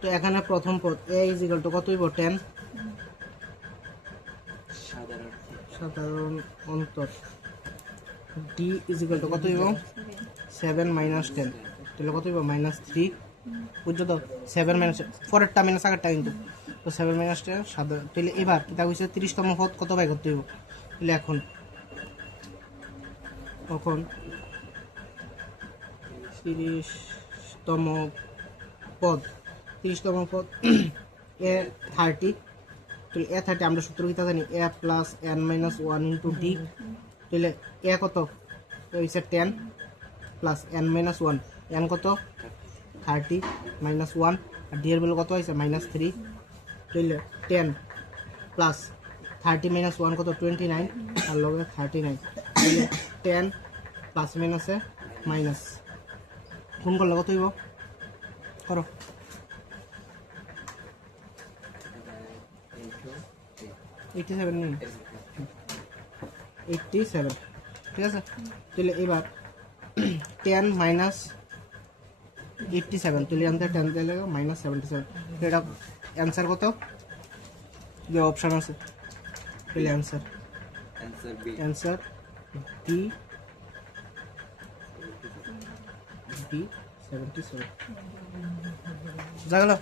তো এখানে প্রথম পদ a ইজ ইকুয়াল টু কত হইব 10 সাধারণ অন্তর d ইজ ইকুয়াল টু কত হইব 7 মাইনাস 10 তাহলে কত হইব -3 বুঝছো তো 7 মাইনাস পরেরটা মাইনাস আগেরটা কিন্তু তো 7 মাইনাস 10 সাধারণ তাহলে এবার কিটা হইছে 30তম পদ কত বাই করতে হইব তাহলে এখন 30তম পদ a 30 তাহলে a 30 আমরা সূত্র কিটা জানি a plus n minus 1 into d তাহলে a কত হইছে 10 প্লাস n মাইনাস 1 n কত 30 মাইনাস 1 আর d এর ভ্যালু কত হইছে -3 তাহলে 10 প্লাস 30 মাইনাস 1 কত 29 আর লগে 39 তাহলে 10 প্লাস মাইনাসে মাইনাস গুণ করলে কত হইব করো 87 নেই 87 ঠিক আছে তাহলে এবার 10 মাইনাস 87 তাহলে আনতে 10 দিলে -77 এটা অ্যানসার কত যে অপশন আছে তাহলে অ্যানসার ডি 77 জাগলো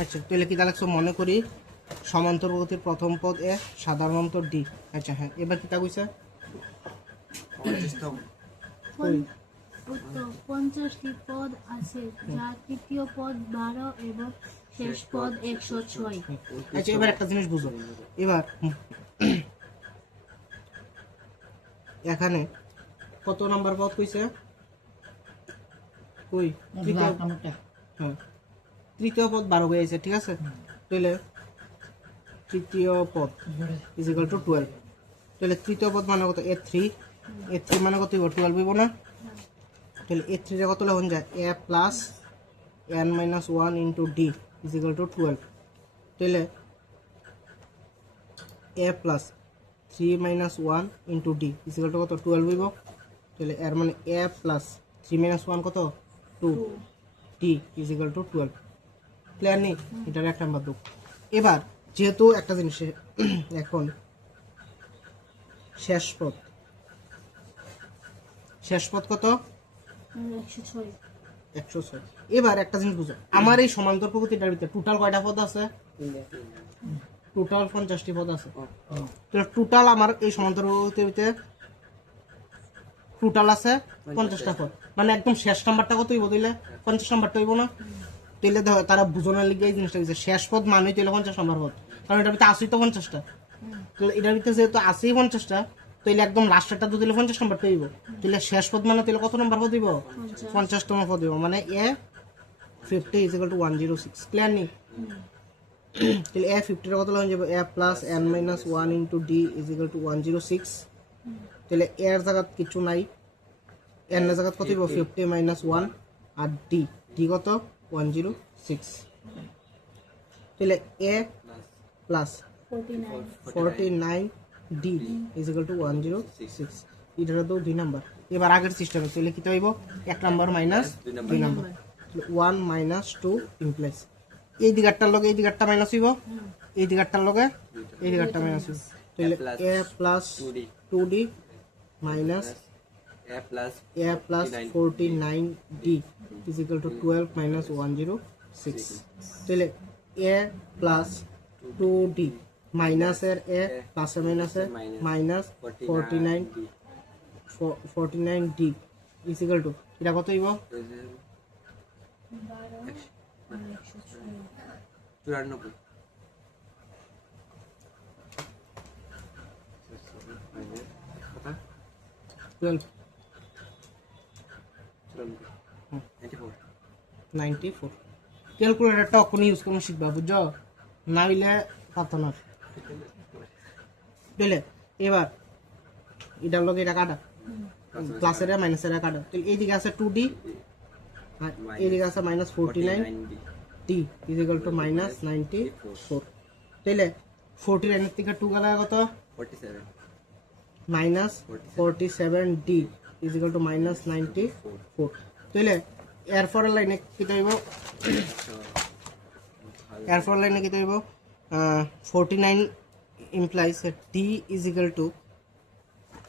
আচ্ছা তাহলে কি তাহলে মনে করি সমান্তর গতির প্রথম পদ এ সাধারণ অন্তর ডি আচ্ছা হ্যাঁ এবার কি তা কইছে 50টি পদ আছে যার তৃতীয় পদ 12 এবং শেষ পদ 106 আচ্ছা এবার একটা জিনিস বুঝো এবার এখানে কত নাম্বার পদ কইছে কই হ্যাঁ তৃতীয় পদ 12 হয়ে গেছে ঠিক আছে তাহলে তৃতীয় পদ ইজ ইকুয়াল টু 12 তাহলে তৃতীয় পদ মানে কত a3 মানে কত হইব 12 হইব না তাহলে a3 এর কত লিখুন যায় a plus n minus 1 into d is equal to 12 তাহলে a plus 3 minus 1 into d is equal to কত 12 হইব তাহলে এর মানে a প্লাস 3 মাইনাস 1 কত 2 d is equal to 12 clear নেই এটার এক নাম্বার দুঃখ এবার যেহেতু একটা জিনিস এখন শেষ পদ কত 106 এবার একটা জিনিস বুঝো আমার এই সমান্তর প্রকৃতিটার ভিতরে টোটাল কয়টা পদ আছে টোটাল 50টি পদ আছে তাহলে টোটাল আমার এই সমান্তর প্রকৃতির ভিতরে টোটাল আছে 50টা পদ মানে একদম শেষ নাম্বারটা কত হইব তাইলে 50 নাম্বারটা হইব না তাইলে তারা বুঝানোর লিগে এই জিনিসটা দিচ্ছে শেষ পদ মানে তাইলে 50 নাম্বার পদ কারণ এটার ভিতরে আসেই তো 50টা তাহলে এটার ভিতরে যেহেতু আসেই 50টা তাইলে একদম লাস্টেরটা তো দিলে 50 নাম্বারটা হইব তাহলে শেষ পদ মানে তাইলে কত নাম্বার পদ হইব 50তম পদ হইব মানে a 50 is equal to 106 clear নি তাহলে a 50 এর কত লিখা যাবে a plus n minus 1 into d is equal to 106 তাহলে a এর জায়গা কিছু নাই n এর জায়গা কত হইব 50 মাইনাস 1 আর d কত 106 তাহলে a plus 49 d is equal to 106 এটা তো 2 নাম্বার এবার আগের সিস্টেমে তাহলে কি হইব 1 number minus 2 number 1 minus 2 implies এই দিকটার লগে এই দিকটা মাইনাস হইব এই দিকটার লগে এই দিকটা মাইনাস হইব তাহলে a plus 2d minus a plus 49d is equal to 12 minus 106 তাহলে a প্লাস 2d মাইনাস এর a প্লাস এর মাইনাস এর minus 49d is equal to এটা কত হইব 94 12 94 ক্যালকুলেটরটা কখন ইউজ করুন শিখবা বুঝছো না হইলে পারতো না বুঝলে এবার এটার লগে এটা কাটা প্লাসের মাইনাসের কাটা তাহলে এইদিকে আছে 2d আর এইদিকে আছে -49d ইজ ইকুয়াল টু -94 তাহলে 49 এর থেকে 2 গেলে কত 47 -47d is equal to minus 94 তাহলে এরপরের লাইনে কি হইব এরপরের লাইনে কি হইব 49 implies t is equal to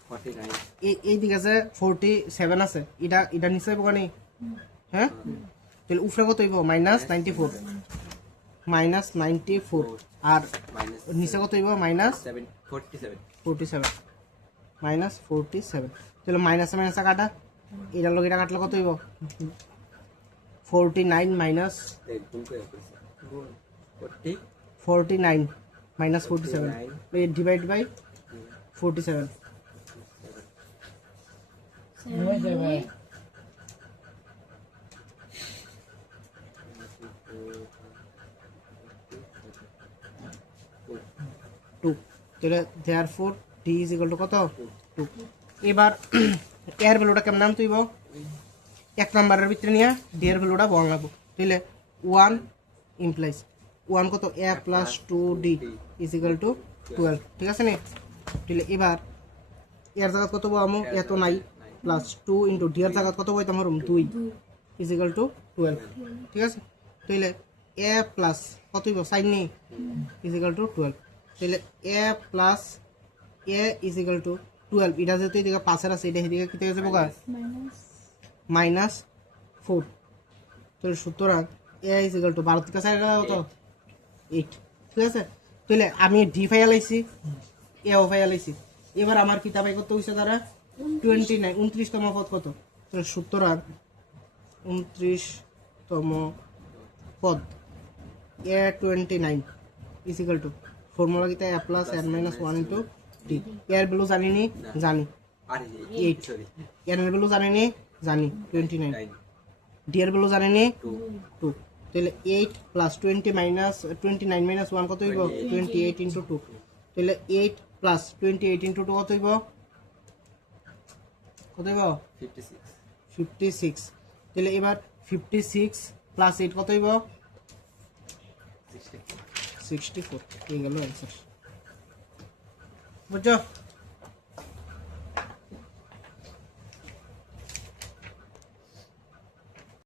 49 এই দিকে আছে 47 আছে এটা নিচে হইব কেন হ্যাঁ তাহলে উপরে কত হইব মাইনাস 94 আর minus নিচে কত হইব মাইনাস 47 47 মাইনাস 47 তাহলে মাইনাসে মাইনাসে কাটা এটার লোক এটা কাটলে কত হইব 49 মাইনাস এই গুণ করে কইছে গুণ 40 49 মাইনাস 47 এই ডিভাইড বাই 47 2 তাহলে therefore t is equal to কত 2 এবার এর ভ্যালুটা কেমন নাম তুইব এক নাম্বারের ভিতরে নিয়ে d এর ভ্যালুটা বল লাগবো তাহলে 1 implies 1 কত a plus 2d is equal to 12 ঠিক আছে নি তাহলে এবার এর জায়গা কত বলবো এত নাই প্লাস 2 ইনটু d এর জায়গা কত বইতাম হরম 2 is equal to 12 ঠিক আছে তাহলে a প্লাস কত হইব সাইন নি is equal to 12 তাহলে a plus a is equal to 12 এটা যেহেতু এদিকে পাশের আছে এটা এদিকে কি থেকে যাবো গা মাইনাস 4 তাহলে সুতরাং a is equal to 12 থেকে 4 গেল কত 8 ঠিক আছে তাহলে আমি d ফাইল আইছি a ও ফাইল আইছি এবার আমার কিতাবাই কত হইছে তারা 29 29 তম পদ কত তাহলে সুতরাং 29 তম পদ a29 is equal to formula কিতা a plus n minus 1 into d এর ভ্যালু জানি নি জানি আর 8 সরি এর ভ্যালু জানি নি জানি 29 9 d এর ভ্যালু জানি নি 2 2 তাহলে 8 প্লাস 20 মাইনাস 29 মাইনাস 1 কত হইব 28 into 2 তাহলে 8 প্লাস 28 into 2 কত হইব কত হইব 56 56 তাহলে এবার 56 প্লাস 8 কত হইব 64 64 এই গেল অ্যান্সার বুঝছো